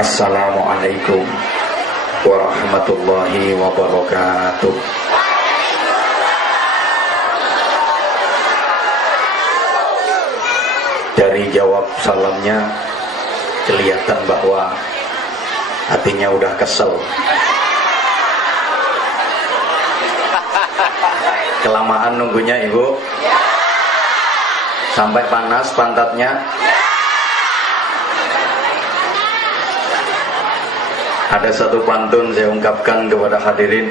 Assalamualaikum warahmatullahi wabarakatuh. Dari jawab salamnya kelihatan bahwa hatinya udah kesel. Kelamaan nunggunya ibu, sampai panas pantatnya. Ada satu pantun saya ungkapkan kepada hadirin.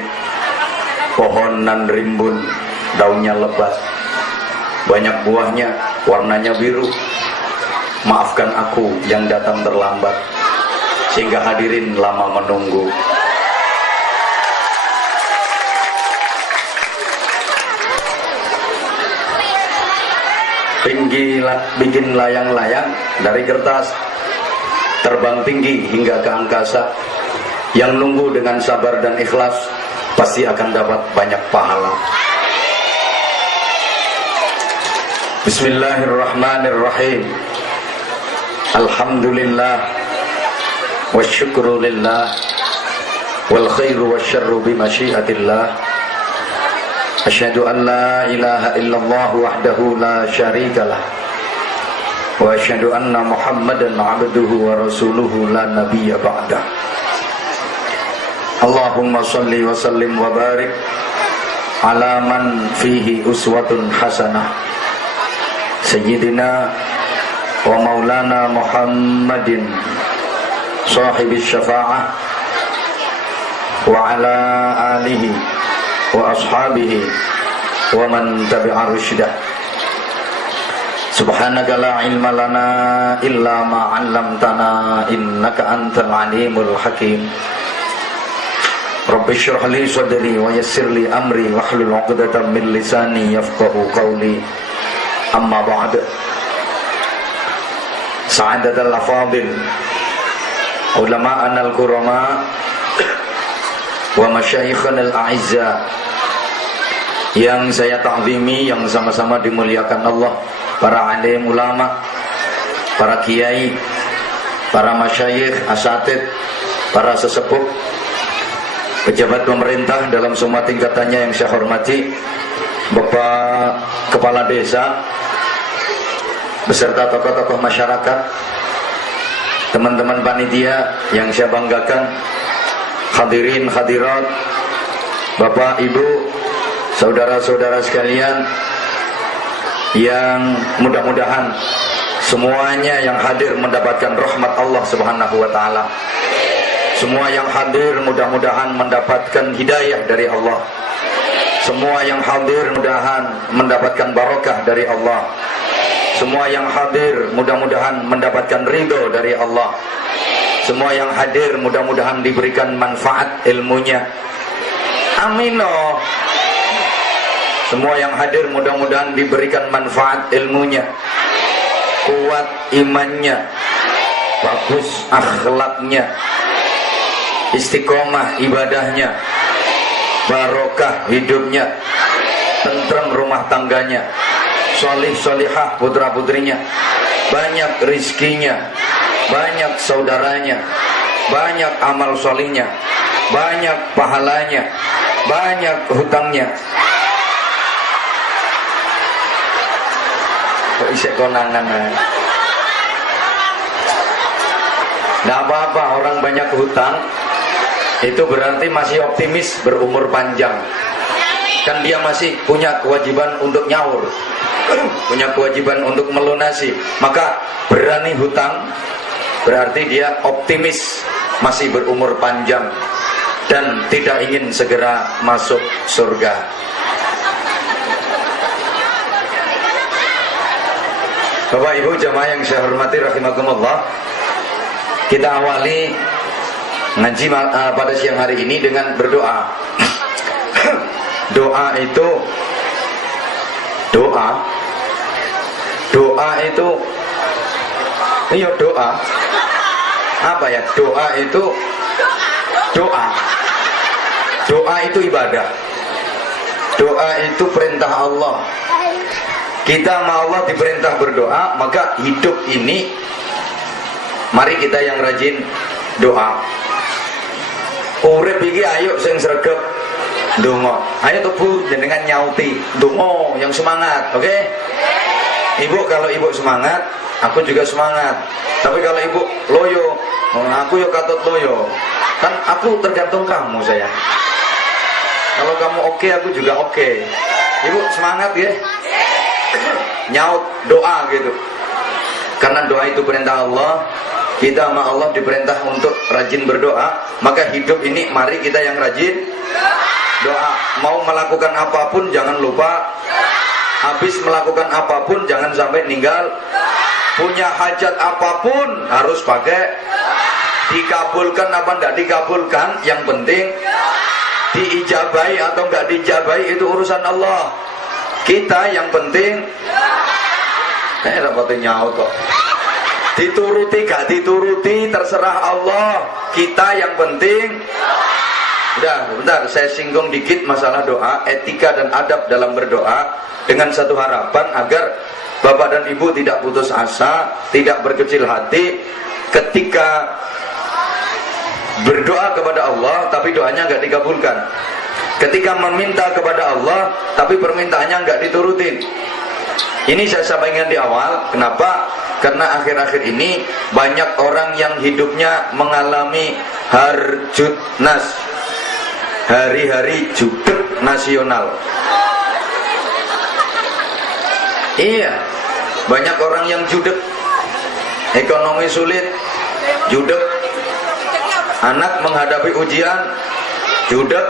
Pohon nan rimbun, daunnya lebat, banyak buahnya, warnanya biru. Maafkan aku yang datang terlambat, sehingga hadirin lama menunggu. Bikin layang-layang dari kertas, terbang tinggi hingga ke angkasa. Yang nunggu dengan sabar dan ikhlas pasti akan dapat banyak pahala. Bismillahirrahmanirrahim. Alhamdulillah wa syukru lillah wal khairu wa syarru bimasyiatillah. Asyhadu an la ilaha illallah wahdahu la syarikalah wa asyhadu anna Muhammadan abduhu wa rasuluhu la nabiyya ba'dah. Allahumma salli wa sallim wa barik ala man fihi uswatun hasanah Sayyidina wa maulana Muhammadin sahibis syafa'ah wa ala alihi wa ashabihi wa man tabi'a rusydah. Subhanaka la ilma lana illa ma 'allamtana innaka antal alimul hakim. Rabbi syrah li sadri wa yassir li amri wahlul 'uqdatam min lisani yafqahu qawli. Amma ba'd. Sa'adatul afadil, ulama'ana al-kurama wa masyayikhana al-a'izza yang saya ta'zimi, yang sama-sama dimuliakan Allah, para alim ulama, para kiai, para masyayikh, asatid, para sesepuh, pejabat pemerintah dalam semua tingkatannya yang saya hormati, Bapak Kepala Desa beserta tokoh-tokoh masyarakat, teman-teman panitia yang saya banggakan, hadirin hadirat, Bapak Ibu, saudara-saudara sekalian, yang mudah-mudahan semuanya yang hadir mendapatkan rahmat Allah Subhanahu wa taala. Semua yang hadir mudah-mudahan mendapatkan hidayah dari Allah. Semua yang hadir mudah-mudahan mendapatkan barakah dari Allah. Semua yang hadir mudah-mudahan mendapatkan ridho dari Allah. Semua yang hadir mudah-mudahan diberikan manfaat ilmunya. Amin. Semua yang hadir mudah-mudahan diberikan manfaat ilmunya, kuat imannya, bagus akhlaknya, istiqomah ibadahnya, barokah hidupnya, tentrem rumah tangganya, solih solihah putra putrinya, banyak rizkinya, banyak saudaranya, banyak amal solihnya, banyak pahalanya, banyak hutangnya. Kok isek konangan? Nggak apa-apa, orang banyak hutang itu berarti masih optimis berumur panjang. Kan dia masih punya kewajiban untuk nyaur, punya kewajiban untuk melunasi. Maka berani hutang berarti dia optimis masih berumur panjang dan tidak ingin segera masuk surga. Bapak Ibu jamaah yang saya hormati rahimakumullah, kita awali ngaji pada siang hari ini dengan berdoa. Doa itu iya doa apa ya? Doa itu ibadah. Doa itu perintah Allah. Kita sama Allah diperintah berdoa, maka hidup ini mari kita yang rajin doa. Urip iki ayo sing sregep donga. Ayo tuh Bu jenengan nyauti donga yang semangat, oke? Ibu kalau ibu semangat, aku juga semangat. Tapi kalau ibu loyo, aku yo katut loyo. Kan aku tergantung kamu sayang. Kalau kamu oke, aku juga oke. Ibu semangat ya. Nyaut doa gitu. Karena doa itu perintah Allah. Kita sama Allah diperintah untuk rajin berdoa. Maka hidup ini mari kita yang rajin doa. Mau melakukan apapun jangan lupa. Habis melakukan apapun jangan sampai ninggal. Punya hajat apapun harus pakai. Dikabulkan apa enggak dikabulkan, yang penting diijabahi atau enggak diijabahi itu urusan Allah. Kita yang penting rapatnya nyaut kok. Dituruti gak dituruti terserah Allah. Kita yang penting. Udah, bentar saya singgung dikit masalah doa, etika dan adab dalam berdoa, dengan satu harapan agar Bapak dan Ibu tidak putus asa, tidak berkecil hati ketika berdoa kepada Allah tapi doanya nggak dikabulkan. Ketika meminta kepada Allah tapi permintaannya nggak diturutin. Ini saya sampaikan di awal. Kenapa? Karena akhir-akhir ini banyak orang yang hidupnya mengalami harjutnas, hari-hari judeg nasional. Iya, banyak orang yang judeg, ekonomi sulit, judeg, anak menghadapi ujian, judeg,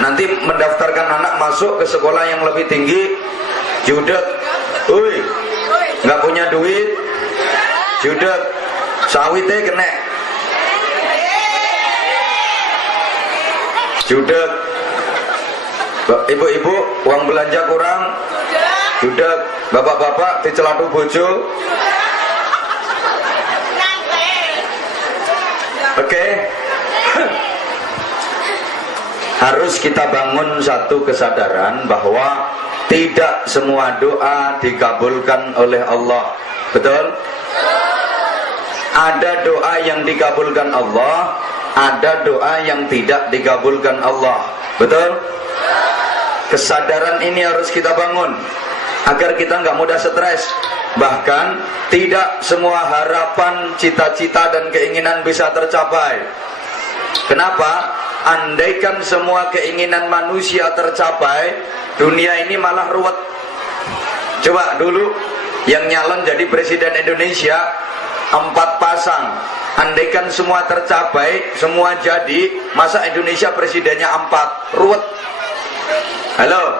nanti mendaftarkan anak masuk ke sekolah yang lebih tinggi, judeg, nggak punya duit, judeg, sawitnya kena, judeg, ibu-ibu uang belanja kurang, judeg, bapak-bapak dicelatu bojo. Oke. Harus kita bangun satu kesadaran bahwa tidak semua doa dikabulkan oleh Allah. Betul? Ada doa yang dikabulkan Allah, ada doa yang tidak dikabulkan Allah. Betul? Kesadaran ini harus kita bangun agar kita nggak mudah stres. Bahkan tidak semua harapan, cita-cita dan keinginan bisa tercapai. Kenapa? Andaikan semua keinginan manusia tercapai, dunia ini malah ruwet. Coba dulu yang nyalon jadi presiden Indonesia 4 pasang. Andaikan semua tercapai, semua jadi, masa Indonesia presidennya 4? Ruwet. Halo?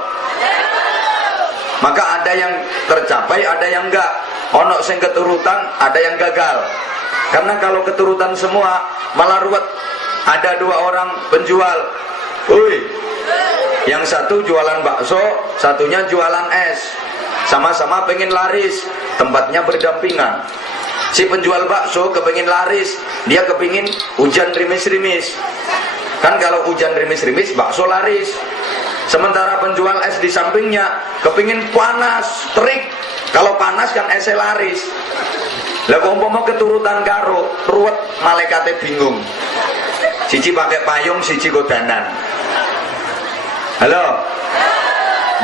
Maka ada yang tercapai, ada yang enggak. Ono sing keturutan, ada yang gagal. Karena kalau keturutan semua malah ruwet. Ada 2 orang penjual. Yang satu jualan bakso, satunya jualan es. Sama-sama pengen laris, tempatnya berdampingan. Si penjual bakso kepengin laris, dia kepingin hujan rimis-rimis. Kan kalau hujan rimis-rimis, bakso laris. Sementara penjual es di sampingnya kepingin panas, terik. Kalau panas kan esnya laris. Lah kok umpama keturutan karo, ruwet, malaikate bingung. Siji pakai payung, siji godanan. Halo.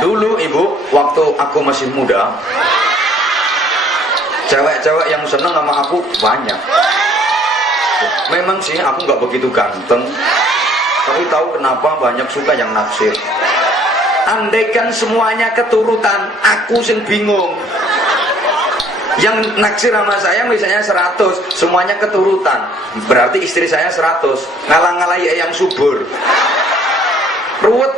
Dulu ibu, waktu aku masih muda, cewek-cewek yang seneng sama aku banyak. Memang sih aku nggak begitu ganteng, tapi tahu kenapa banyak suka yang naksir. Andaikan semuanya keturutan, aku sing bingung. Yang naksir sama saya misalnya 100, semuanya keturutan, berarti istri saya 100, ngalah-ngalahi yang subur, ruwet.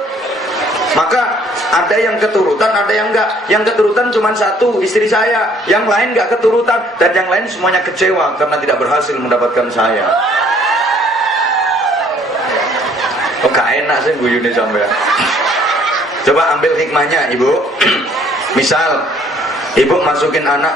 Maka ada yang keturutan, ada yang enggak. Yang keturutan cuma 1, istri saya. Yang lain enggak keturutan, dan yang lain semuanya kecewa karena tidak berhasil mendapatkan saya. Oh gak enak sih guyune sampean. Coba ambil hikmahnya ibu. Misal ibu masukin anak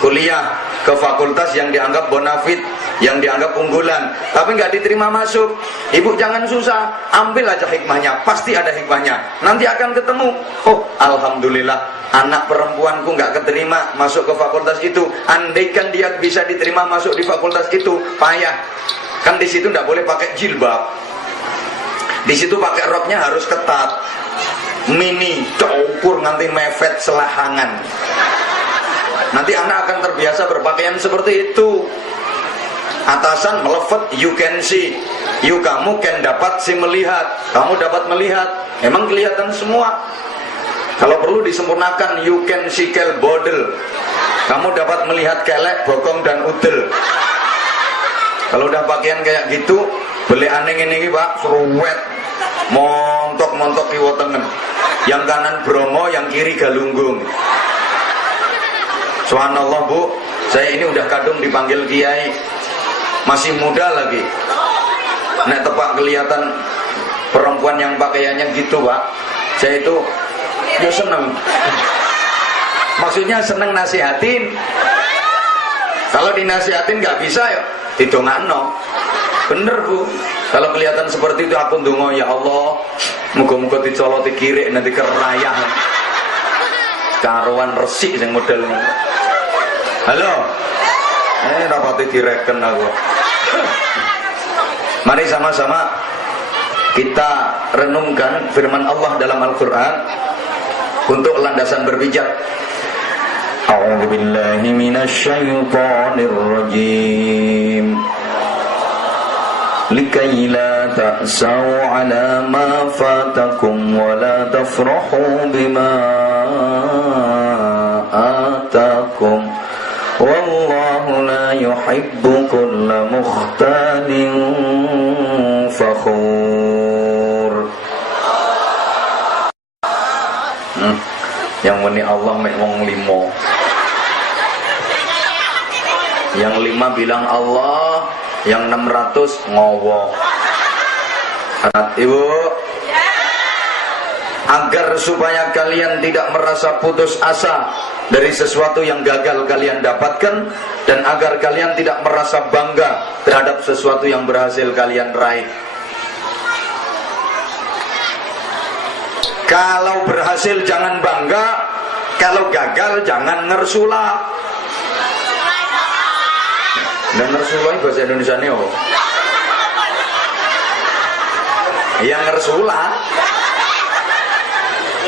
kuliah ke fakultas yang dianggap bonafit, yang dianggap unggulan, tapi nggak diterima masuk. Ibu jangan susah, ambil aja hikmahnya, pasti ada hikmahnya. Nanti akan ketemu. Oh, alhamdulillah, anak perempuanku nggak keterima masuk ke fakultas itu. Andaikan dia bisa diterima masuk di fakultas itu, payah. Kan di situ tidak boleh pakai jilbab. Di situ pakai roknya harus ketat, mini, ukur nganti mepet selahangan. Nanti anak akan terbiasa berpakaian seperti itu. Atasan melevet, you can see. You kamu can dapat si melihat. Kamu dapat melihat. Emang kelihatan semua. Kalau perlu disempurnakan, you can see kel bodel. Kamu dapat melihat kelek, bokong dan udel. Kalau udah pakaian kayak gitu, beli aneh ini Pak, seruwet, montok kiwa tengen. Yang kanan Bromo, yang kiri Galunggung. Subhanallah Bu, saya ini udah kadung dipanggil kiai, masih muda lagi. Nek tepak kelihatan perempuan yang pakaiannya gitu Pak, saya itu ya seneng. Maksudnya seneng nasihatin. Kalau dinasihatin nggak bisa ya didongakno. Bener Bu, kalau kelihatan seperti itu aku ndonga, ya Allah, muga-muga dicoloti kirik nanti kerayah. Karuan resik sing modelnya. Halo. Rapati direken aku. Mari sama-sama kita renungkan firman Allah dalam Al-Qur'an untuk landasan berpijak. A'udzu billahi minasyaitonir rajim. Likai la ta'sau 'ala ma fatakum wa la tafrahu bima atakum. Wallahu la yuhibbu kulla mukhtalin fakhur. Yang muni Allah mek wong limo. Yang 5 bilang Allah, yang 600 ngowo. Ibu, agar supaya kalian tidak merasa putus asa dari sesuatu yang gagal kalian dapatkan, dan agar kalian tidak merasa bangga terhadap sesuatu yang berhasil kalian raih. Kalau berhasil jangan bangga, kalau gagal jangan ngersula. Dan ngersula ini bahasa Indonesia ini apa? Yang ngersula.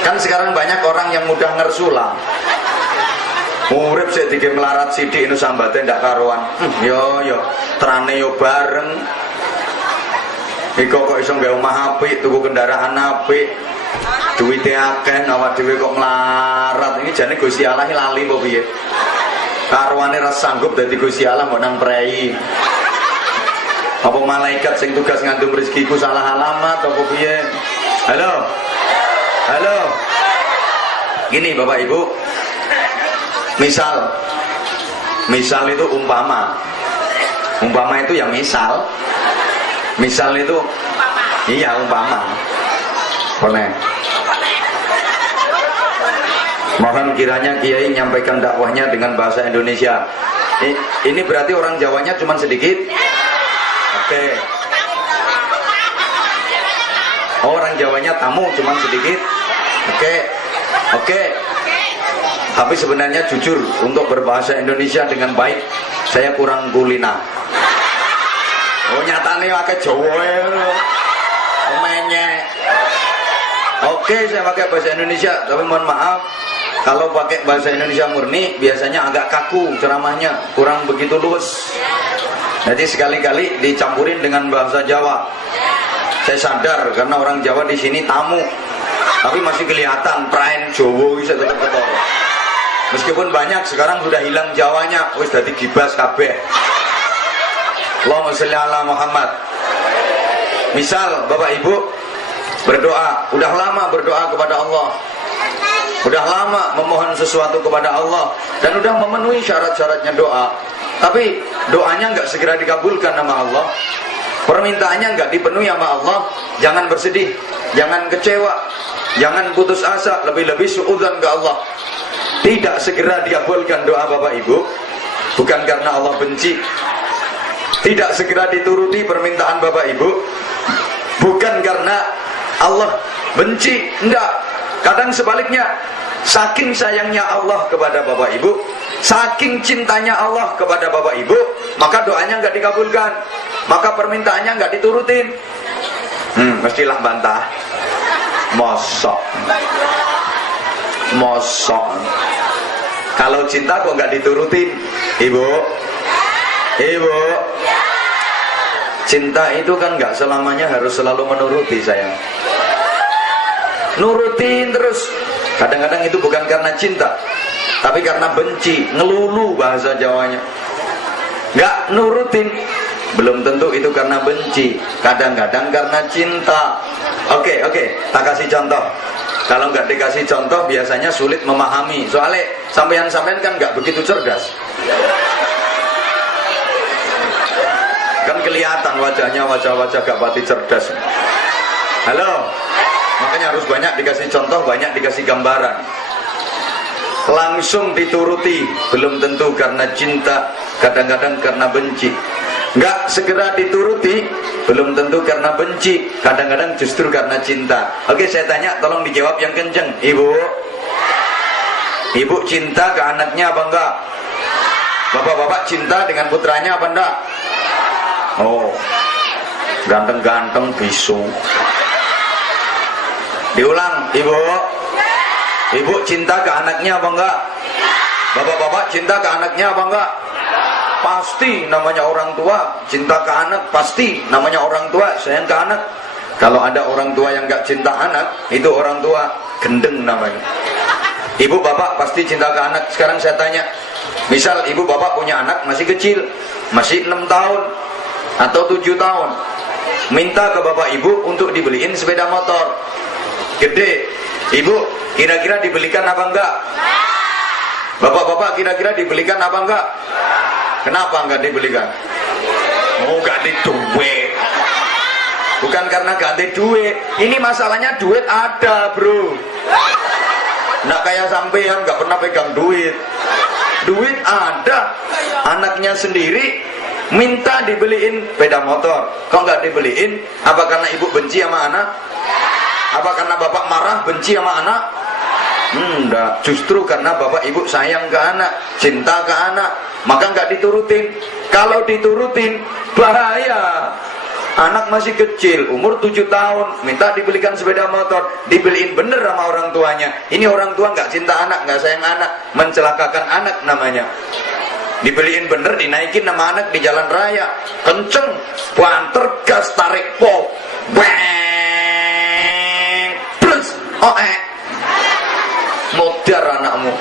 Kan sekarang banyak orang yang mudah ngersula. Urip sik dike melarat sithik nu sambate ndak karuan. Yo trane yo bareng. Iko kok iso nggawe omah apik, tuku kendaraan apik. Duwite akeh, awak dhewe kok melarat. Ini jane Gusti Allah lali apa piye? Karuane ra sanggup dadi Gusti Allah mbok nang prei. Apa malaikat sing tugas ngandum rezekiku salah alamat apa piye? Halo. Halo. Gini Bapak Ibu. Misal itu umpama itu ya misal itu iya umpama. Boleh. Mohon kiranya Kiai menyampaikan dakwahnya dengan bahasa Indonesia. Ini berarti orang Jawanya cuma sedikit. Oke. Orang Jawanya tamu cuma sedikit. Oke. Tapi sebenarnya jujur, untuk berbahasa Indonesia dengan baik saya kurang kulina. Oh nyatane pakai Jawa menyek. Oke, saya pakai bahasa Indonesia, tapi mohon maaf kalau pakai bahasa Indonesia murni biasanya agak kaku ceramahnya, kurang begitu luwes. Jadi sekali-kali dicampurin dengan bahasa Jawa. Saya sadar karena orang Jawa di sini tamu, tapi masih kelihatan praen Jawa bisa tetap ketor. Meskipun banyak sekarang sudah hilang Jawanya, wis dadi gibas kabeh. Allahumma sholli ala Muhammad. Misal Bapak Ibu berdoa, udah lama berdoa kepada Allah, udah lama memohon sesuatu kepada Allah, dan udah memenuhi syarat-syaratnya doa, tapi doanya nggak segera dikabulkan sama Allah, permintaannya nggak dipenuhi sama Allah. Jangan bersedih, jangan kecewa, jangan putus asa, lebih-lebih suudzon ke Allah. Tidak segera dikabulkan doa Bapak Ibu bukan karena Allah benci, tidak segera dituruti permintaan Bapak Ibu bukan karena Allah benci, enggak. Kadang sebaliknya, saking sayangnya Allah kepada Bapak Ibu, saking cintanya Allah kepada Bapak Ibu, maka doanya enggak dikabulkan. maka permintaannya nggak diturutin. Mestilah bantah. Mosok. Kalau cinta kok nggak diturutin, ibu? Cinta itu kan nggak selamanya harus selalu menuruti, sayang. Nurutin terus. Kadang-kadang itu bukan karena cinta, tapi karena benci, ngelulu bahasa Jawanya. Nggak nurutin, belum tentu itu karena benci. Kadang-kadang karena cinta. Oke, tak kasih contoh. Kalau nggak dikasih contoh biasanya sulit memahami. Soalnya sampean-sampean kan nggak begitu cerdas. Kan kelihatan wajahnya wajah-wajah gak pati cerdas. Halo. Makanya harus banyak dikasih contoh, banyak dikasih gambaran. Langsung dituruti belum tentu karena cinta, kadang-kadang karena benci. Nggak segera dituruti belum tentu karena benci, kadang-kadang justru karena cinta. Oke, saya tanya, tolong dijawab yang kenceng. Ibu cinta ke anaknya apa enggak? Bapak-bapak cinta dengan putranya apa enggak? Oh, ganteng-ganteng bisu. Diulang, ibu cinta ke anaknya apa enggak? Bapak-bapak cinta ke anaknya apa enggak? Pasti namanya orang tua cinta ke anak, pasti namanya orang tua sayang ke anak. Kalau ada orang tua yang enggak cinta anak, itu orang tua gendeng namanya. Ibu bapak pasti cinta ke anak. Sekarang saya tanya, misal ibu bapak punya anak masih kecil, masih 6 tahun atau 7 tahun, minta ke bapak ibu untuk dibeliin sepeda motor gede, ibu kira-kira dibelikan apa enggak? Bapak-bapak kira-kira dibelikan apa enggak? Kenapa enggak dibelikan? Oh, enggak ada duit. Bukan karena enggak ada duit, ini masalahnya duit ada, bro. Enggak kayak sampean enggak pernah pegang duit. Duit ada, anaknya sendiri minta dibeliin sepeda motor, kok nggak dibeliin? Apa karena ibu benci sama anak? Apa karena bapak marah benci sama anak? Enggak, justru karena bapak ibu sayang ke anak, cinta ke anak, maka nggak diturutin. Kalau diturutin bahaya. Anak masih kecil, umur 7 tahun, minta dibelikan sepeda motor, dibeliin bener sama orang tuanya. Ini orang tua nggak cinta anak, nggak sayang anak, mencelakakan anak namanya. Dibeliin bener, dinaikin nama anak di jalan raya, kenceng, banter, gas, tarik pol, bang, plus, modar anakmu.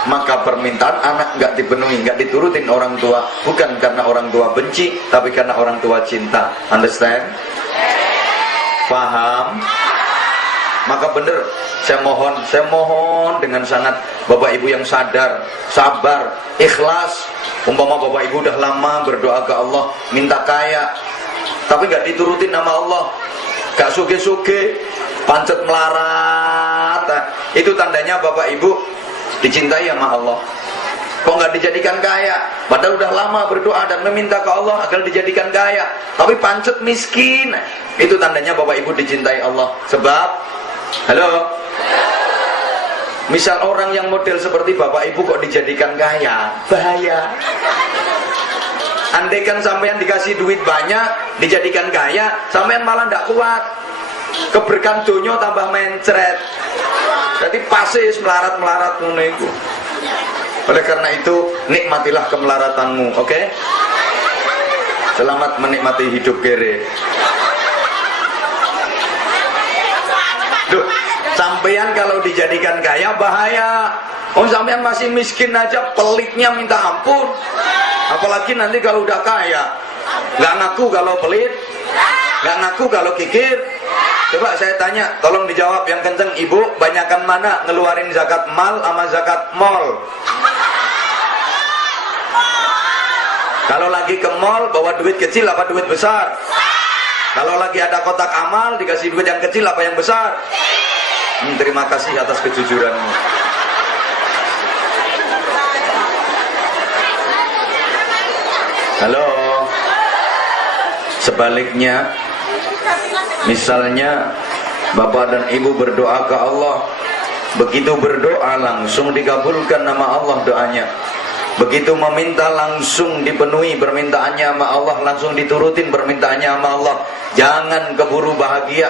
Maka permintaan anak nggak dipenuhi, nggak diturutin orang tua, bukan karena orang tua benci, tapi karena orang tua cinta. Understand? Paham? Maka bener, saya mohon dengan sangat bapak ibu yang sadar, sabar, ikhlas. Umpama bapak ibu udah lama berdoa ke Allah minta kaya, tapi nggak diturutin nama Allah, gak suge-suge, pancet melarat, itu tandanya bapak ibu dicintai sama Allah. Kok nggak dijadikan kaya? Padahal udah lama berdoa dan meminta ke Allah agar dijadikan kaya, tapi pancet miskin. Itu tandanya bapak ibu dicintai Allah. Sebab, halo, misal orang yang model seperti bapak ibu kok dijadikan kaya, bahaya. Andaikan sampean dikasih duit banyak, dijadikan kaya, sampean malah ndak kuat. Keberkahan dunia tambah mencret. Jadi pasis melarat-melarat ngono iku. Oleh karena itu, nikmatilah kemelaratanmu, oke? Selamat menikmati hidup kere. Duh, sampean kalau dijadikan kaya bahaya. Oh, sampean masih miskin aja pelitnya minta ampun. Apalagi nanti kalau udah kaya, nggak ngaku kalau pelit, nggak ngaku kalau kikir. Coba saya tanya, tolong dijawab yang kenceng, ibu, banyakan mana ngeluarin zakat mal sama zakat mall? Kalau lagi ke mall bawa duit kecil apa duit besar? Kalau lagi ada kotak amal dikasih duit yang kecil apa yang besar? Terima kasih atas kejujuranmu. Halo. Sebaliknya, misalnya bapak dan ibu berdoa ke Allah, begitu berdoa langsung dikabulkan nama Allah doanya. Begitu meminta langsung dipenuhi permintaannya sama Allah, langsung diturutin permintaannya sama Allah. Jangan keburu bahagia,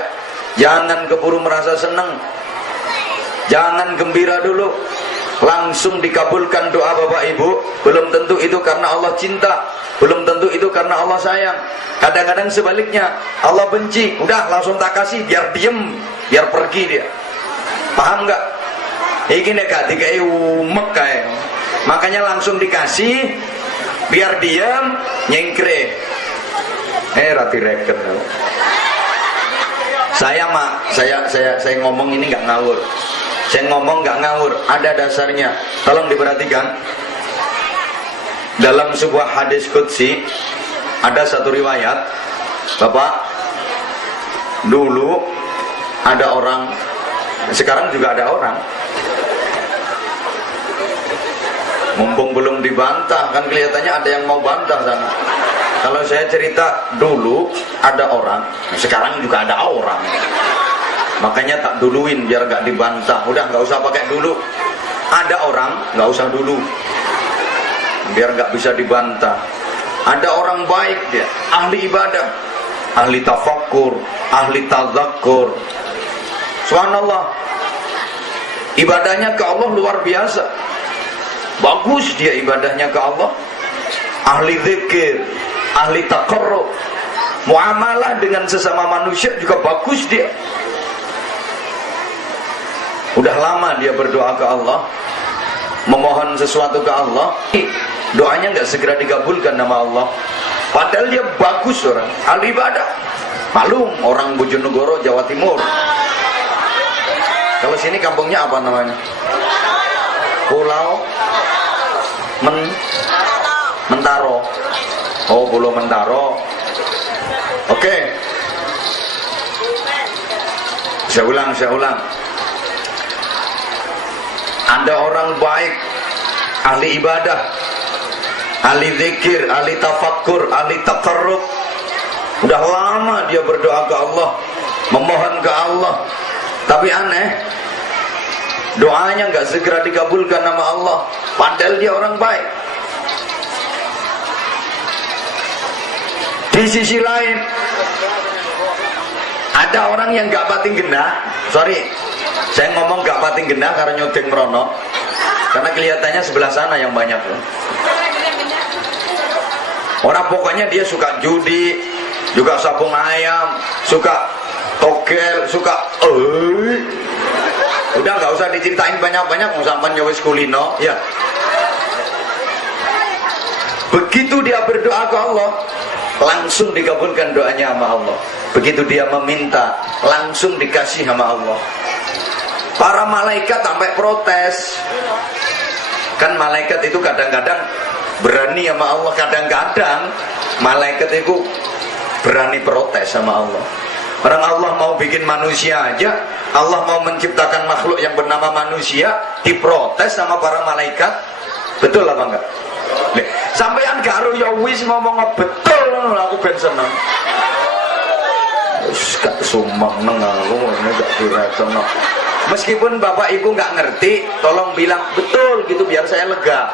jangan keburu merasa senang, jangan gembira dulu. Langsung dikabulkan doa Bapak Ibu. Belum tentu itu karena Allah cinta, belum tentu itu karena Allah sayang. Kadang-kadang sebaliknya, Allah benci, udah langsung tak kasih biar diem, biar pergi dia. Paham nggak? Iki nek gak dikai umek kae. Makanya langsung dikasih biar diam, nyengkre. Rati reken. Saya ngomong ini nggak ngawur. Saya ngomong nggak ngawur, ada dasarnya. Tolong diperhatikan. Dalam sebuah hadis qudsi ada satu riwayat, Bapak, dulu ada orang, sekarang juga ada orang. Mumpung belum dibantah, kan kelihatannya ada yang mau bantah sana. Kalau saya cerita dulu ada orang, sekarang juga ada orang. Makanya tak duluin biar gak dibantah. Udah gak usah pakai dulu. Ada orang, gak usah dulu, biar gak bisa dibantah. Ada orang baik dia, ahli ibadah, ahli tafakkur, ahli tadzakkur. Subhanallah, ibadahnya ke Allah luar biasa. Bagus dia ibadahnya ke Allah. Ahli zikir, ahli taqarrub, muamalah dengan sesama manusia juga bagus dia. Udah lama dia berdoa ke Allah, memohon sesuatu ke Allah, doanya nggak segera dikabulkan nama Allah. Padahal dia bagus orang, ahli ibadah. Malum orang Bojonegoro, Jawa Timur. Kalau sini kampungnya apa namanya? Pulau Mentaro. Oh, Pulau Mentaro. Oke. Saya ulang. Ada orang baik, ahli ibadah, ahli zikir, ahli tafakkur, ahli taqarrub. Udah lama dia berdoa ke Allah, memohon ke Allah. Tapi aneh, doanya nggak segera dikabulkan nama Allah. Padahal dia orang baik. Di sisi lain, ada orang yang nggak pating genah. Sorry, saya ngomong gak pating genah karena nyodeng merono, karena kelihatannya sebelah sana yang banyak. Orang pokoknya dia suka judi, juga sabung ayam, suka togel, suka udah gak usah diceritain banyak-banyak, mau sampai nyawis kulino ya. Begitu dia berdoa ke Allah, langsung dikabulkan doanya sama Allah. Begitu dia meminta, langsung dikasih sama Allah. Para malaikat sampai protes. Kan malaikat itu kadang-kadang berani sama Allah, kadang-kadang malaikat itu berani protes sama Allah. Orang Allah mau bikin manusia aja, Allah mau menciptakan makhluk yang bernama manusia, diprotes sama para malaikat. Betul apa enggak? Sampeyan karo ya wis ngomong betul, aku ben seneng. Wis gak sumeng nang aku ngene gak diretono. Meskipun Bapak Ibu nggak ngerti, tolong bilang betul gitu biar saya lega.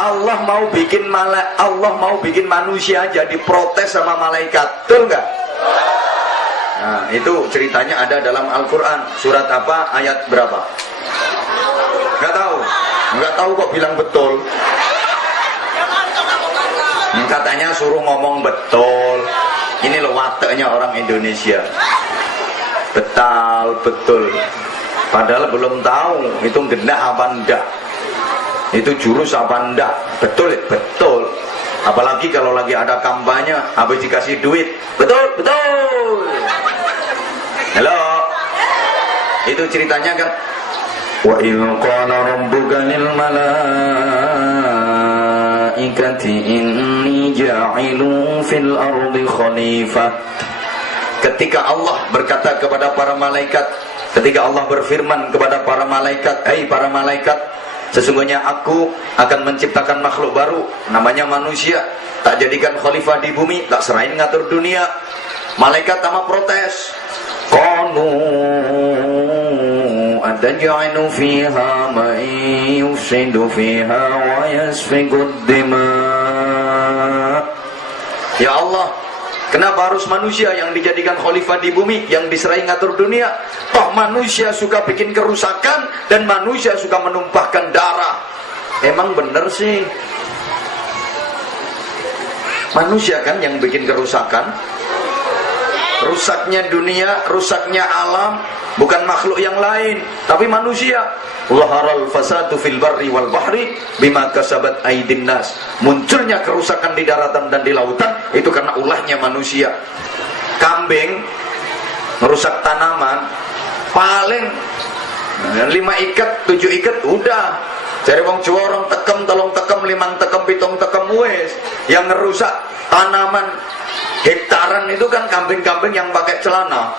Allah mau bikin manusia jadi protes sama malaikat, betul nggak? Nah, itu ceritanya ada dalam Al-Quran. Surat apa? Ayat berapa? Nggak tahu kok bilang betul. Katanya suruh ngomong betul. Ini loh wataknya orang Indonesia. Betul. Padahal belum tahu itu gendah apa enggak, itu jurus apa enggak. Betul. Apalagi kalau lagi ada kampanye, habis dikasih duit, betul. Halo, itu ceritanya kan. Wa il qala rabbuka lil malaikati inni ja'ilun fil ardi khalifah. Ketika Allah berkata kepada para malaikat, ketika Allah berfirman kepada para malaikat, "Hai para malaikat, sesungguhnya aku akan menciptakan makhluk baru, namanya manusia, tak jadikan khalifah di bumi, tak serahin ngatur dunia." Malaikat sama protes. Qalu تجعل فيها من يفسد فيها ويسفك الدماء. Ya Allah, kenapa harus manusia yang dijadikan khalifah di bumi, yang diserai ngatur dunia? Toh manusia suka bikin kerusakan dan manusia suka menumpahkan darah. Emang bener sih? Manusia kan yang bikin kerusakan. Rusaknya dunia, rusaknya alam, bukan makhluk yang lain, tapi manusia. Zaharal fasadu fil barri wal bahri bima kasabat aydin nas. Munculnya kerusakan di daratan dan di lautan itu karena ulahnya manusia. Kambing merusak tanaman, paling 5 ikat, 7 ikat udah. Cari wong Jawa orang tekem, telung tekem, 5 tekem, 7 tekem wes. Yang ngerusak tanaman hektaran itu kan kambing-kambing yang pakai celana.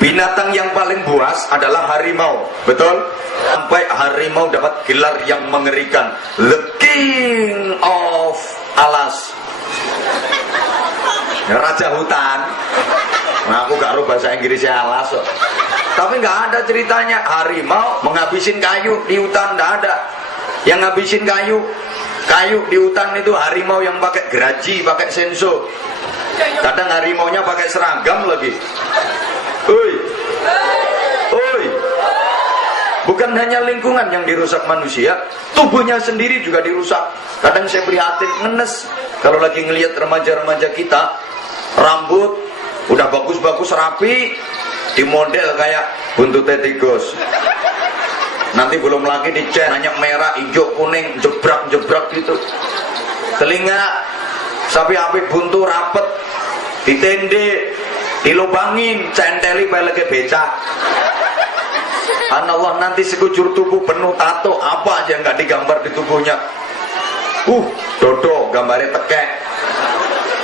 Binatang yang paling buas adalah harimau, betul? Sampai harimau dapat gelar yang mengerikan, the king of alas, raja hutan. Nah, aku gak tahu bahasa Inggrisnya alas. Tapi nggak ada ceritanya harimau menghabisin kayu di hutan, nggak ada. Yang ngabisin kayu di hutan itu harimau yang pakai geraji, pakai senso. Kadang harimaunya pakai seragam lagi. Oi, oi. Bukan hanya lingkungan yang dirusak manusia, tubuhnya sendiri juga dirusak. Kadang saya prihatin, ngenes kalau lagi ngelihat remaja-remaja kita, rambut udah bagus-bagus rapi, di model kayak buntutnya tikus. Nanti belum lagi dicat, hanya merah, hijau, kuning, jebrak-jebrak gitu. Telinga sapi api buntu rapet, ditende, dilubangin, centeli peleke becak. Anallah, nanti sekujur tubuh penuh tato, apa aja nggak digambar di tubuhnya. Dodo, gambarnya tekek.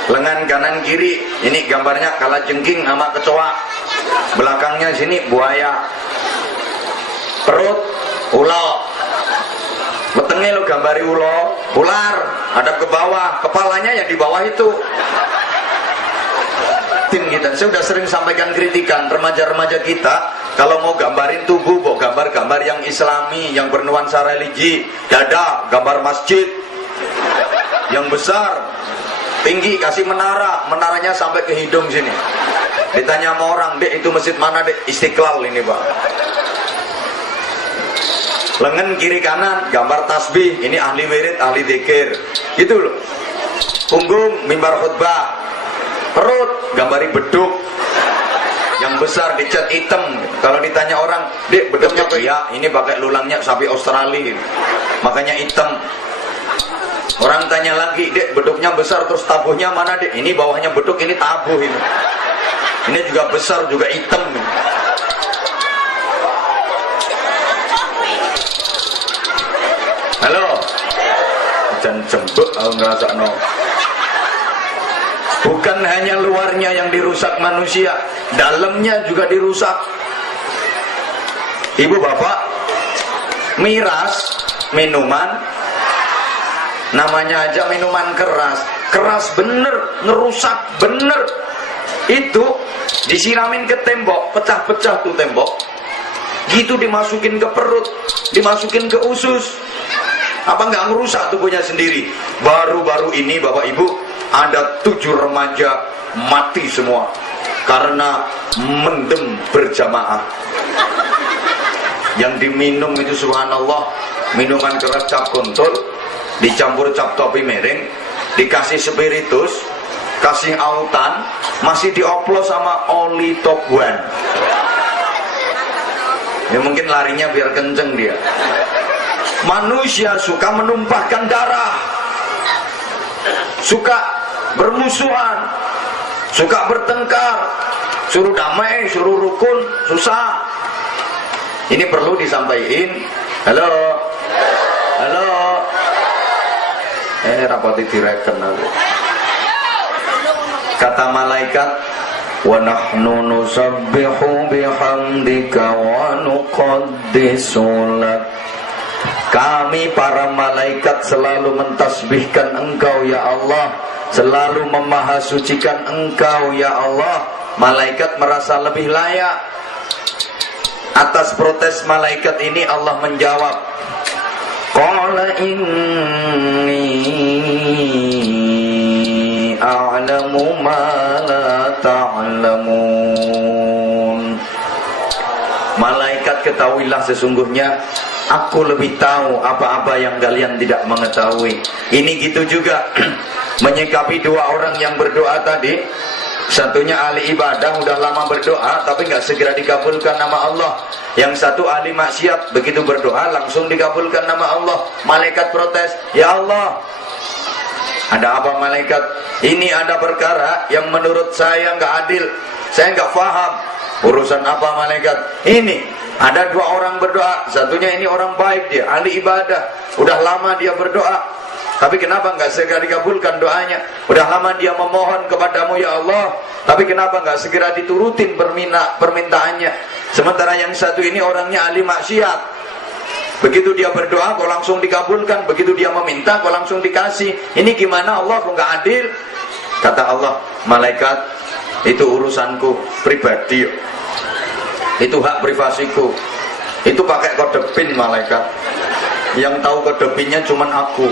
Lengan kanan kiri, ini gambarnya kalajengking sama kecoa. Belakangnya sini buaya. Perut ulo. Wetenge lo gambari ulo, ular, hadap ke bawah, kepalanya ya di bawah itu. Kita sudah sering sampaikan kritikan remaja-remaja kita kalau mau gambarin tubuh, mau gambar-gambar yang islami, yang bernuansa religi. Dada, gambar masjid yang besar, tinggi, kasih menara, menaranya sampai ke hidung sini. Ditanya sama orang, dek itu masjid mana dek? Istiqlal ini pak. Lengan kiri kanan gambar tasbih, ini ahli wirid, ahli dzikir, gitu loh. Punggung mimbar khutbah. Perut gambari beduk yang besar dicat hitam. Kalau ditanya orang, dek beduknya ke ya ini pakai lulangnya sapi Australia, makanya hitam. Orang tanya lagi, dek beduknya besar terus tabuhnya mana dek? Ini bawahnya beduk, ini tabuh ini. Ini juga besar juga hitam. Halo, jangan jembek aku ngerasa no. Bukan hanya luarnya yang dirusak manusia, dalamnya juga dirusak. Ibu bapak, miras, minuman, namanya aja minuman keras. Keras bener, ngerusak bener. Itu disiramin ke tembok, pecah-pecah tuh tembok. Gitu dimasukin ke perut, dimasukin ke usus. Apa nggak ngerusak tubuhnya sendiri? Baru-baru ini bapak ibu, ada 7 remaja mati semua karena mendem berjamaah. Yang diminum itu subhanallah, minuman keras cap kontol, dicampur cap topi mereng, dikasih spiritus, kasih autan, masih dioplos sama oli top one. Ya mungkin larinya biar kenceng dia. Manusia suka menumpahkan darah, suka bermusuhan, suka bertengkar, suruh damai, suruh rukun, susah. Ini perlu disampaikan. Halo, halo. Rapati direken aku. Kata malaikat, wa nahnu nusabbihu bihamdika wa nuqaddisu lak. Kami para malaikat selalu mentasbihkan Engkau ya Allah, selalu memahasucikan Engkau ya Allah. Malaikat merasa lebih layak. Atas protes malaikat ini Allah menjawab, qala inni a'lamu ma la ta'lamun. Malaikat, ketahuilah sesungguhnya aku lebih tahu apa-apa yang kalian tidak mengetahui. Ini gitu juga menyikapi dua orang yang berdoa tadi. Satunya ahli ibadah, udah lama berdoa tapi nggak segera dikabulkan nama Allah. Yang satu ahli maksiat, begitu berdoa langsung dikabulkan nama Allah. Malaikat protes, ya Allah, ada apa malaikat? Ini ada perkara yang menurut saya nggak adil, saya nggak paham. Urusan apa malaikat? Ini ada dua orang berdoa, satunya ini orang baik, dia ahli ibadah, udah lama dia berdoa, tapi kenapa nggak segera dikabulkan doanya? Udah lama dia memohon kepadamu ya Allah, tapi kenapa nggak segera diturutin permintaannya? Sementara yang satu ini orangnya ahli maksiat, begitu dia berdoa kok langsung dikabulkan, begitu dia meminta kok langsung dikasih. Ini gimana Allah, kok nggak adil? Kata Allah, malaikat, itu urusanku pribadi, itu hak privasiku, itu pakai kode PIN malaikat. Yang tahu kode PIN-nya cuman aku.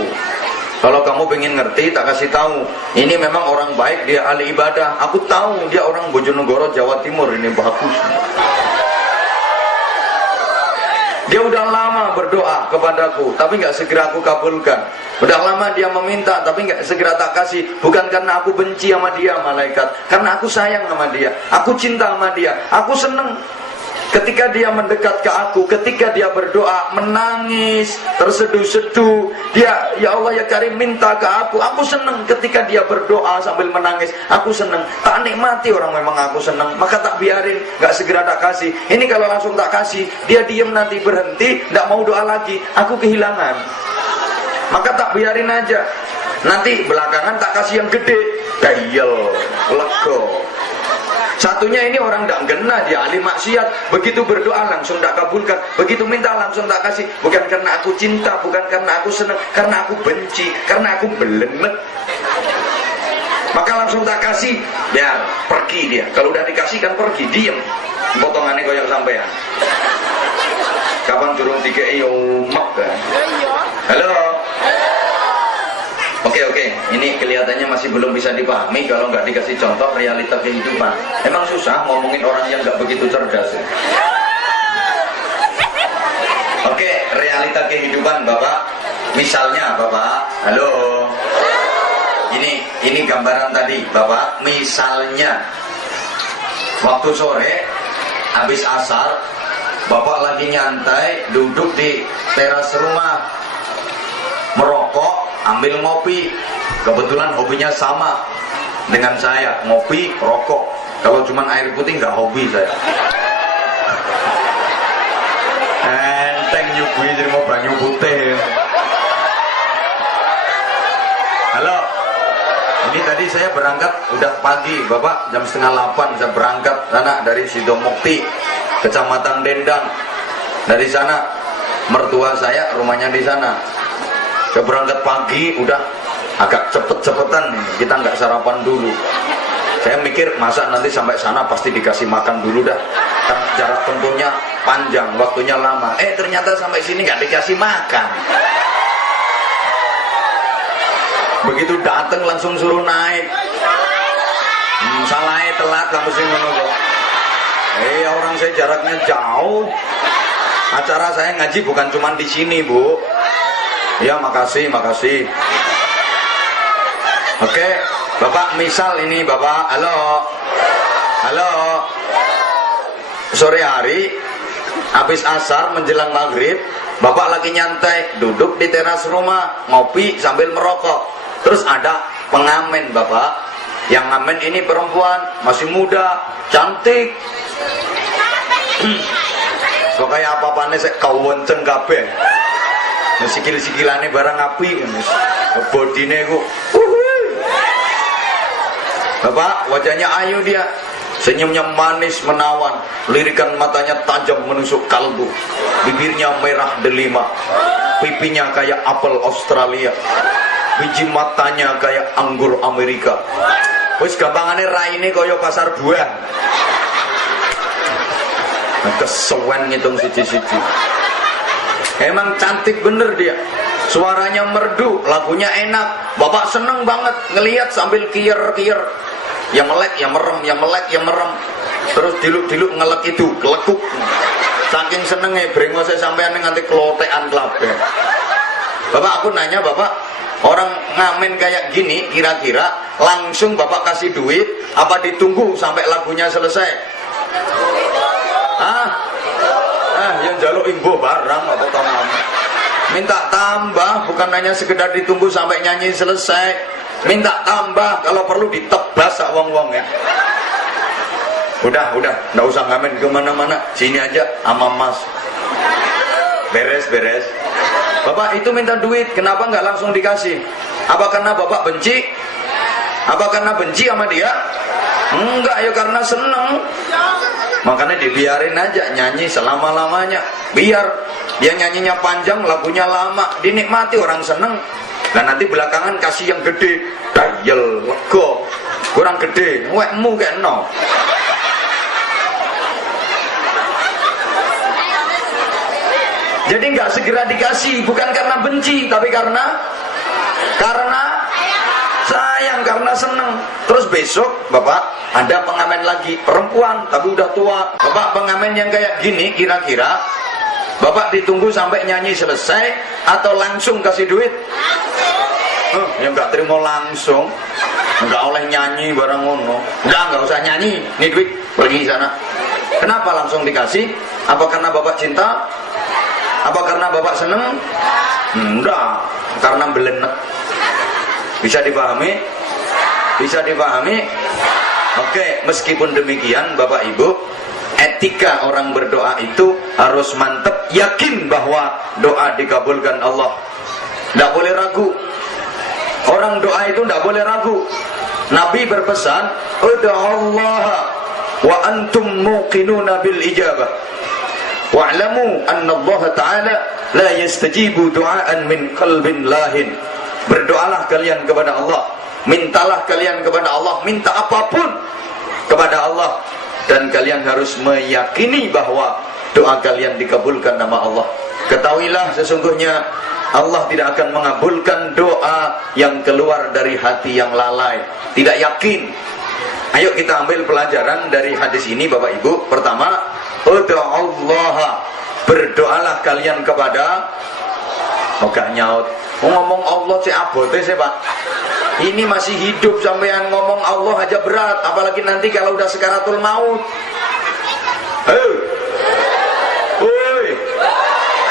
Kalau kamu pengen ngerti, tak kasih tahu. Ini memang orang baik, dia ahli ibadah. Aku tahu dia orang Bojonegoro, Jawa Timur. Ini bagus. Dia udah lama berdoa kepadaku, tapi nggak segera aku kabulkan. Udah lama dia meminta, tapi nggak segera tak kasih. Bukan karena aku benci sama dia malaikat, karena aku sayang sama dia. Aku cinta sama dia. Aku seneng ketika dia mendekat ke aku, ketika dia berdoa, menangis, terseduh-seduh, dia, ya Allah ya Karim, minta ke aku senang. Ketika dia berdoa sambil menangis, aku senang. Tak nikmati orang memang aku senang, maka tak biarin, gak segera tak kasih. Ini kalau langsung tak kasih, dia diem nanti berhenti, gak mau doa lagi, aku kehilangan. Maka tak biarin aja. Nanti belakangan tak kasih yang gede, kayel, lego. Satunya ini orang tak gena, dia ahli maksiat, begitu berdoa langsung tak kabulkan, begitu minta langsung tak kasih. Bukan karena aku cinta, bukan karena aku senang, karena aku benci, karena aku belemet. Maka langsung tak kasih, biar pergi dia. Kalau udah dikasih kan pergi, diem. Potongannya koyak sampean. Kapan turun dikei umak kan? Halo. Oke, ini kelihatannya masih belum bisa dipahami kalau nggak dikasih contoh realita kehidupan. Emang susah ngomongin orang yang nggak begitu cerdas. Oke, realita kehidupan Bapak. Misalnya Bapak, halo. Ini gambaran tadi Bapak. Misalnya waktu sore habis asar, Bapak lagi nyantai duduk di teras rumah, merokok, ambil ngopi. Kebetulan hobinya sama dengan saya, ngopi, rokok. Kalau cuma air putih nggak hobi saya. Enteng nyuguhi jadi mau banyu putih. Halo, ini tadi saya berangkat udah pagi Bapak, jam 7:30 saya berangkat sana dari Sidomukti, Kecamatan Dendang. Dari sana mertua saya rumahnya di sana. Saya berangkat pagi, udah agak cepet-cepetan nih, kita nggak sarapan dulu. Saya mikir masa nanti sampai sana pasti dikasih makan dulu dah, kan jarak tempuhnya panjang, waktunya lama. Ternyata sampai sini nggak dikasih makan. Begitu datang langsung suruh naik. Salahnya telat kamu sih menunggu. Orang saya jaraknya jauh. Acara saya ngaji bukan cuma di sini Bu. Ya makasih. Oke, Bapak misal ini Bapak, halo. Sore hari, habis asar menjelang maghrib, Bapak lagi nyantai, duduk di teras rumah, ngopi sambil merokok. Terus ada pengamen Bapak, yang ngamen ini perempuan, masih muda, cantik. Pokoknya apa-apanya saya kawenceng kabeh. Sikil-sikilane barang api, bodine ku. Bapak, wajahnya ayu dia, senyumnya manis menawan, lirikan matanya tajam menusuk kalbu, bibirnya merah delima, pipinya kayak apel Australia, biji matanya kayak anggur Amerika. Wis gampangane raine kaya pasar buah. Kesewen ngitung siji-siji. Emang cantik bener dia, suaranya merdu, lagunya enak. Bapak seneng banget ngelihat sambil kier-kier, yang melek, yang merem, yang melek, yang merem. Terus diluk-diluk ngelek itu, kelekuk. Saking senengnya, brengose sampean nganti kelotekan klabe. Bapak, aku nanya bapak, orang ngamen kayak gini, kira-kira langsung bapak kasih duit, apa ditunggu sampai lagunya selesai? Yang jaluk imbo barang apa tamu. Minta tambah, bukan hanya sekedar ditunggu sampai nyanyi selesai. Minta tambah, kalau perlu ditebas sak wong-wong ya. Udah, nggak usah ngamen kemana-mana, sini aja sama mas. Beres. Bapak itu minta duit, kenapa nggak langsung dikasih? Apa karena bapak benci? Apa karena benci sama dia? Enggak, ya karena seneng. Makanya dibiarin aja nyanyi selama-lamanya. Biar dia nyanyinya panjang, lagunya lama, dinikmati, orang seneng. Dan nanti belakangan kasih yang gede, dayel, lego, kurang gede, wekmu kayak no. Jadi nggak segera dikasih, bukan karena benci, tapi karena sayang, karena seneng. Terus besok bapak ada pengamen lagi, perempuan tapi udah tua. Bapak pengamen yang kayak gini, kira-kira bapak ditunggu sampai nyanyi selesai atau langsung kasih duit? Ya nggak terima langsung, nggak oleh nyanyi barang ngono. Nggak usah nyanyi, nih duit, pergi sana. Kenapa langsung dikasih? Apa karena bapak cinta? Apa karena bapak seneng? Enggak, karena belenek. Bisa dipahami? Bisa dipahami? Oke, meskipun demikian Bapak Ibu, etika orang berdoa itu harus mantap, yakin bahwa doa dikabulkan Allah. Tidak boleh ragu. Orang doa itu tidak boleh ragu. Nabi berpesan, ud'allaha wa antum muqinuna bil ijabah. Wa'lamu anna Allah Ta'ala la yastajibu du'aan min qalbin lahin. Berdoalah kalian kepada Allah, mintalah kalian kepada Allah, minta apapun kepada Allah, dan kalian harus meyakini bahwa doa kalian dikabulkan nama Allah. Ketahuilah sesungguhnya Allah tidak akan mengabulkan doa yang keluar dari hati yang lalai, tidak yakin. Ayo kita ambil pelajaran dari hadis ini Bapak Ibu. Pertama, ud'allaha, berdoalah kalian kepada nyaut. Ngomong Allah cek abote sih Pak. Ini masih hidup sampean ngomong Allah aja berat, apalagi nanti kalau udah sekaratul maut.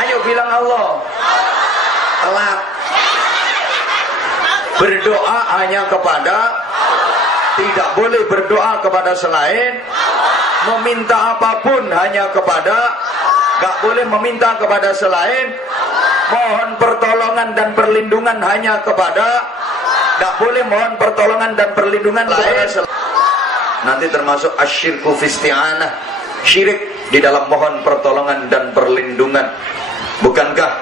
Ayo bilang Allah. Telat. Berdoa hanya kepada, tidak boleh berdoa kepada selain. Meminta apapun hanya kepada, gak boleh meminta kepada selain. Mohon pertolongan dan perlindungan hanya kepada, gak boleh mohon pertolongan dan perlindungan lain. Nanti termasuk asyirku fisti'anah, syirik di dalam mohon pertolongan dan perlindungan. Bukankah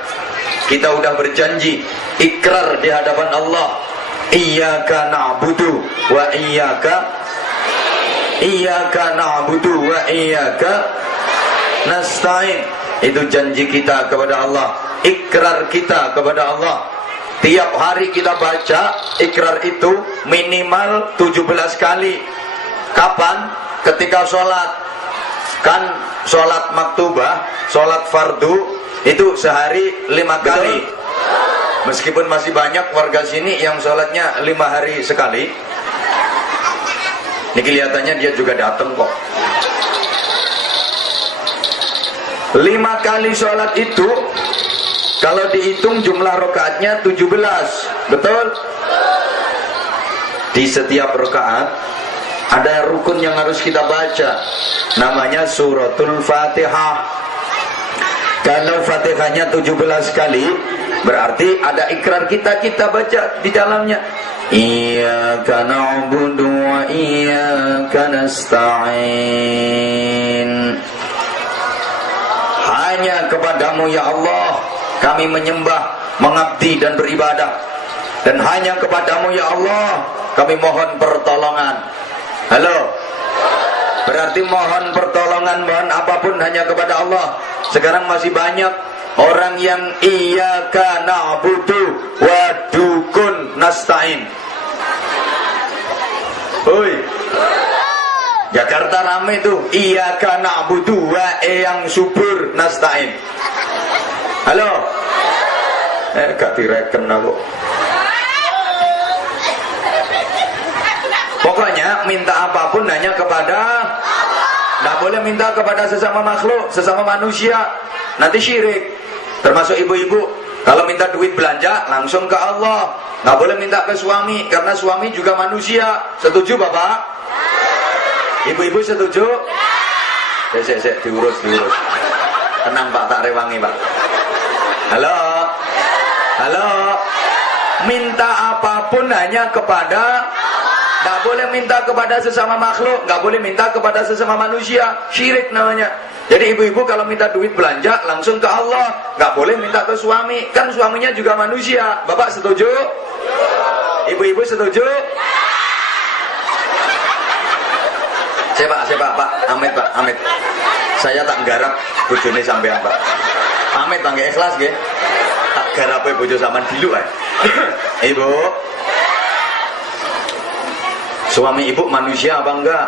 kita udah berjanji, ikrar di hadapan Allah, iyyaka na'budu wa iyyaka na'budu wa iyyaka nasta'in. Itu janji kita kepada Allah, ikrar kita kepada Allah. Tiap hari kita baca ikrar itu minimal 17 kali. Kapan? Ketika sholat. Kan sholat maktubah, sholat fardu itu sehari 5 kali. Meskipun masih banyak warga sini yang sholatnya 5 hari sekali. Ini kelihatannya dia juga datang kok. 5 kali sholat itu kalau dihitung jumlah rakaatnya 17, betul? Di setiap rakaat ada rukun yang harus kita baca, namanya suratul Fatihah. Kalau Fatihahnya 17 kali, berarti ada ikrar kita baca di dalamnya. Iyyaka na'budu wa iyyaka nasta'in. Hanya kepadamu ya Allah kami menyembah, mengabdi dan beribadah, dan hanya kepadamu ya Allah kami mohon pertolongan. Halo, Berarti mohon pertolongan, mohon apapun hanya kepada Allah. Sekarang masih banyak orang yang iyyaka na'budu wa dukun nasta'in. Oi, Jakarta rame tuh, iyyaka na'budu wa yang subur nasta'in. Halo, gak direken aku. Pokoknya minta apapun hanya kepada Allah. Nggak boleh minta kepada sesama makhluk, sesama manusia. Nanti syirik. Termasuk ibu-ibu, kalau minta duit belanja langsung ke Allah. Nggak boleh minta ke suami, karena suami juga manusia. Setuju Bapak? Ibu-ibu setuju? Diurus. Tenang Pak, tak rewangi Pak. Halo. Minta apapun hanya kepada Allah. Nggak boleh minta kepada sesama makhluk, nggak boleh minta kepada sesama manusia, syirik namanya. Jadi ibu-ibu kalau minta duit belanja langsung ke Allah, nggak boleh minta ke suami, kan suaminya juga manusia. Bapak setuju? Ibu-ibu setuju? Saya Pak, Amit. Saya tak garap bojone sampean Pak. Amit Pak, nggak ikhlas nggih. Tak garape bojo sampean dulu ae. Ibu, suami ibu manusia apa enggak?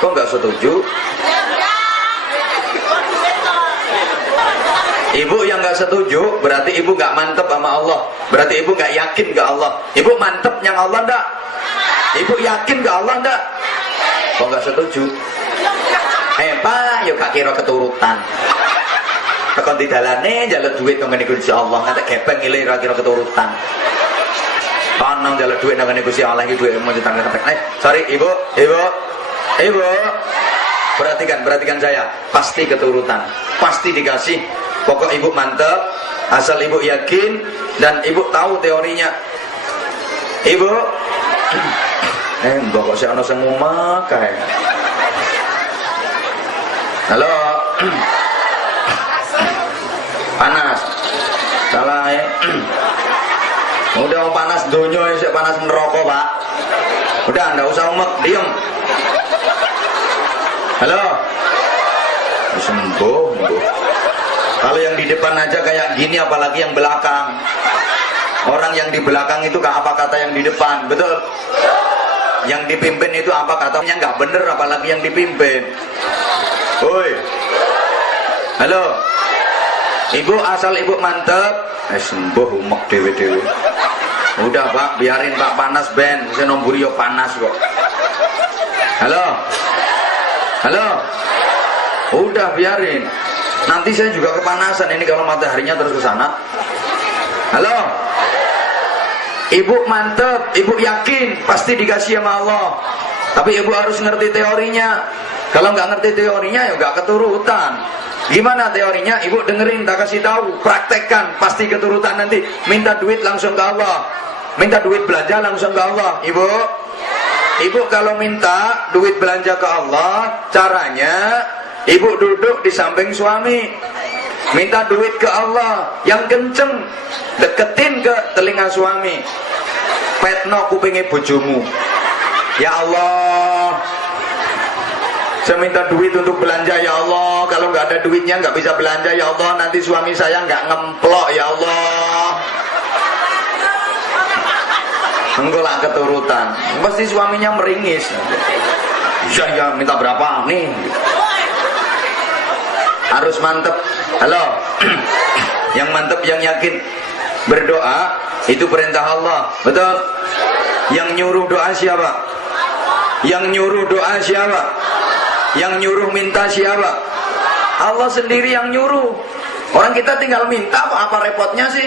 Kok enggak setuju? Ibu yang enggak setuju berarti ibu enggak mantep sama Allah. Berarti ibu enggak yakin ke Allah. Ibu mantep yang Allah enggak? Ibu yakin ke Allah enggak? Kok enggak setuju? Pak, yuk gak kira keturutan. Tekon di dalane njaluk duit kanggo Gusti Allah, ngantek gepeng ngile ra kira keturutan. Panang jalan duit nang Gusti Allah iki duit mau ditangkap. Sorry Ibu. Perhatikan saya. Pasti keturutan. Pasti dikasih. Pokok Ibu mantep, asal Ibu yakin dan Ibu tahu teorinya. Ibu. Mbok kok sik ana sing ngomong kae. Halo. Panas. Salah ya. Udah panas dunia, panas merokok Pak. Udah, nggak usah umek, diem. Halo. Sembuh. Kalau yang di depan aja kayak gini, apalagi yang belakang. Orang yang di belakang itu apa kata yang di depan, betul? Yang dipimpin itu apa katanya nggak bener, apalagi yang dipimpin. Woi. Halo. Ibu asal ibu mantep, sembuh umek dewe-dewe. Udah Pak, biarin Pak panas ben, saya nomburi yo panas kok. Halo. Udah biarin. Nanti saya juga kepanasan ini kalau mataharinya terus ke sana. Halo. Ibu mantep, ibu yakin pasti dikasih sama Allah. Tapi ibu harus ngerti teorinya. Kalau nggak ngerti teorinya ya nggak keturutan. Gimana teorinya? Ibu dengerin, tak kasih tahu, praktekkan, pasti keturutan nanti. Minta duit langsung ke Allah. Minta duit belanja langsung ke Allah. Ibu kalau minta duit belanja ke Allah, caranya ibu duduk di samping suami. Minta duit ke Allah yang kenceng, deketin ke telinga suami. Petno kupinge bojomu. Ya Allah, saya minta duit untuk belanja ya Allah. Kalau nggak ada duitnya nggak bisa belanja ya Allah. Nanti suami saya nggak ngemplok ya Allah. Enggak lah keturutan. Pasti suaminya meringis. Ya minta berapa nih? Harus mantep. Halo. Yang mantep, yang yakin. Berdoa itu perintah Allah. Betul? Yang nyuruh doa siapa? Yang nyuruh doa siapa? Yang nyuruh minta siapa? Allah sendiri yang nyuruh. Orang kita tinggal minta, apa repotnya sih?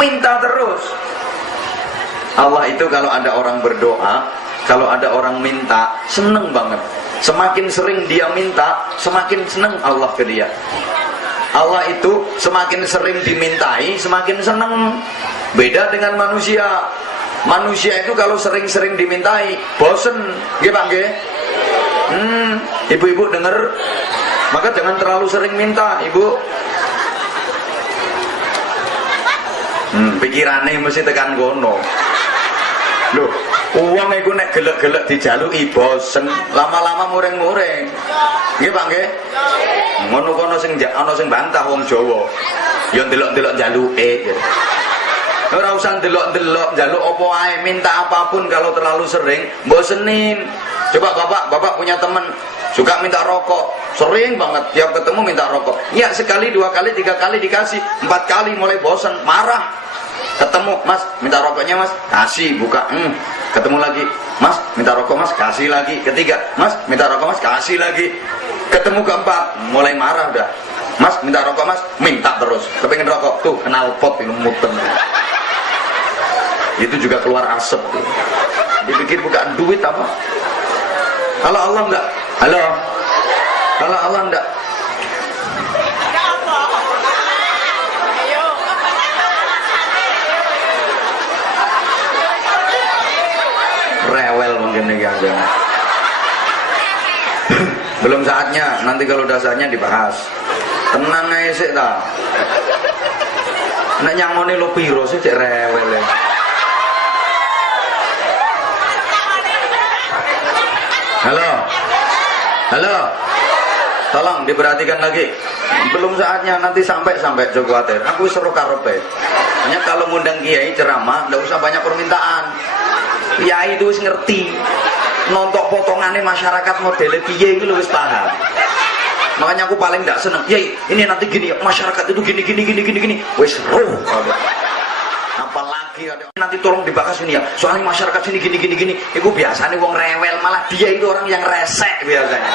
Minta terus. Allah itu kalau ada orang berdoa, kalau ada orang minta, seneng banget. Semakin sering dia minta, semakin seneng Allah ke dia. Allah itu semakin sering dimintai, semakin seneng. Beda dengan manusia. Manusia itu kalau sering-sering dimintai, bosen. Nggih Pak nggih? Ibu-ibu denger, maka jangan terlalu sering minta, Ibu. Pikirannya mesti tekan kono. Loh, uang iku nek gelek-gelek dijaluki bosen, lama-lama muring-muring. Nggih Pak nggih? Ngono kono sing ana sing bantah wong Jawa. Ya ndelok-ndelok jaluke. Ora usah ndelok-ndelok njaluk apa ae, minta apapun kalau terlalu sering bosenin. Coba bapak punya teman suka minta rokok, sering banget tiap ketemu minta rokok. Ya sekali, 2 kali, 3 kali dikasih, 4 kali mulai bosan, marah. Ketemu, Mas, minta rokoknya Mas, kasih, buka. Ketemu lagi, Mas, minta rokok Mas, kasih lagi. Ketiga, Mas, minta rokok Mas, kasih lagi. Ketemu keempat, mulai marah udah. Mas, minta rokok Mas, minta terus. Kepengen rokok, tuh kenal pot ini muter. Itu juga keluar asap tuh. Dipikir bukan duit apa? Kalau Allah enggak? Halo? Kalau Allah enggak? Rewel mungkin nih aja. Belum saatnya, nanti kalau udah saatnya dibahas. Tenang aja sih ta. Nek nyangoni lo piro sih cek rewel ya. Halo, tolong diperhatikan lagi. Belum saatnya, nanti sampai Joko khawatir. Aku seru karepe. Hanya kalau ngundang kiai ceramah, nggak usah banyak permintaan. Kiai itu wis ngerti. Nontok potongannya masyarakat model piye itu wis paham. Makanya aku paling nggak seneng. Yai, ini nanti gini, masyarakat itu gini. Wis seru. Apalagi ada nanti tolong dibahas ini ya, soalnya masyarakat sini gini. Itu biasanya wong rewel, malah dia itu orang yang resek biasanya.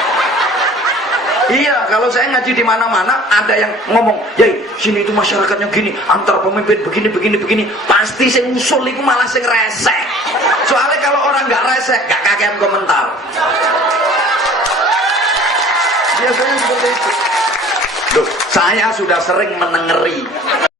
Iya, kalau saya ngaji di mana-mana ada yang ngomong, yai sini itu masyarakatnya gini, antar pemimpin begini. Pasti saya usul itu malah sing resek. Soalnya kalau orang nggak resek, nggak kakean komentar. Biasanya seperti itu. Loh, saya sudah sering menengeri.